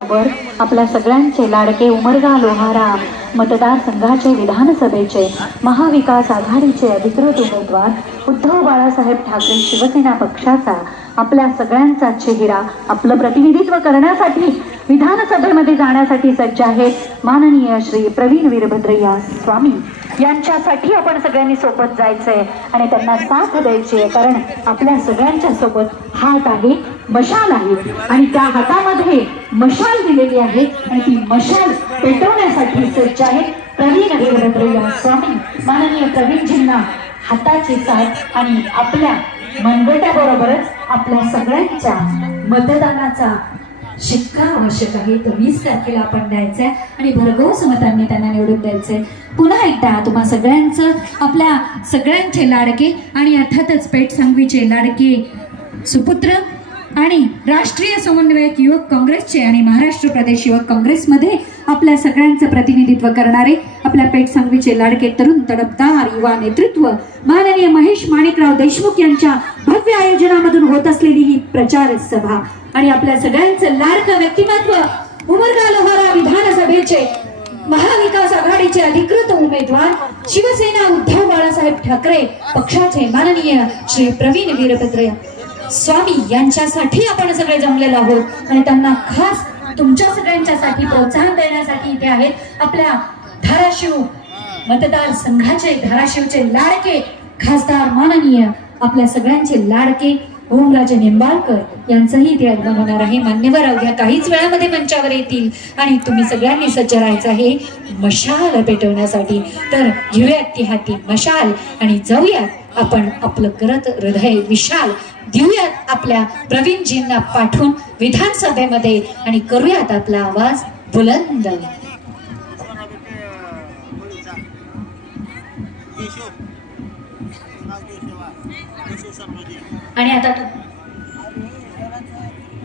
वर आपल्या सगळ्यांचे लाडके उमरगा लोहारा मतदारसंघाचे विधानसभेचे महाविकास आघाडीचे अधिकृत उमेदवार उद्धव बाळासाहेब ठाकरे शिवसेना पक्षाचा आपल्या सगळ्यांचा चेहरा आपलं प्रतिनिधित्व करण्यासाठी विधानसभेमध्ये जाण्यासाठी सज्ज आहेत माननीय श्री प्रवीण वीरभद्रय्या स्वामी. यांच्यासाठी आपण सगळ्यांनी सोबत जायचंय आणि त्यांना साथ द्यायची आहे कारण आपल्या सगळ्यांच्या सोबत हात आहे मशाल आहे. आणि त्या हातामध्ये मशाल दिलेली आहे. आणि ती मशाल पेटवण्यासाठी सज्ज आहे. प्रवीण वीरभद्रय्या स्वामी. माननीय प्रवीणजींना हाताची साथ आणि आपल्या मनगटाबरोबरच आपल्या सगळ्यांच्या मतदानाचा शिक्का आवश्यक आहे. तो वीस तारखेला आपण द्यायचा आहे आणि भरघोस मतांनी त्यांना निवडून द्यायचंय. पुन्हा एकदा तुम्हा सगळ्यांचं आपल्या सगळ्यांचे लाडके आणि अर्थातच पेठ सांगवीचे लाडके सुपुत्र आणि राष्ट्रीय समन्वयक युवक काँग्रेसचे आणि महाराष्ट्र प्रदेश युवक काँग्रेसमध्ये आपल्या सगळ्यांचं प्रतिनिधित्व करणारे आपल्या पेठ सांगवीचे लाडके तरुण तडपदार युवा नेतृत्व माननीय महेश माणिकराव देशमुख यांच्या भव्य आयोजनामधून होत असलेली ही प्रचार सभा. आणि आपल्या सगळ्यांचं लाडकं व्यक्तिमत्व उमरगा लोहारा विधानसभेचे महाविकास आघाडीचे अधिकृत उमेदवार शिवसेना उद्धव बाळासाहेब ठाकरे पक्षाचे माननीय श्री प्रवीण वीरभद्र स्वामी यांच्यासाठी आपण सगळे जमलेलो आहोत. आणि त्यांना खास तुमच्या सगळ्यांच्यासाठी प्रोत्साहन देण्यासाठी इथे आहेत आपल्या धाराशिव मतदार संघाचे धाराशिवचे लाडके खासदार माननीय आपल्या सगळ्यांचे लाडके ओमराजे निंबाळकर यांचंही इथे आगमन होणार आहे. मान्यवर अवघ्या काहीच वेळामध्ये मंचावर येतील. आणि तुम्ही सगळ्यांनी सज्ज राहायचं आहे. मशाल पेटवण्यासाठी. तर घेऊयात ती हाती मशाल. आणि जाऊयात आपण आपलं करत हृदय विशाल. देऊयात आपल्या प्रवीणजींना पाठवून विधानसभेमध्ये. आणि करूयात आपला आवाज बुलंद. आणि आता तू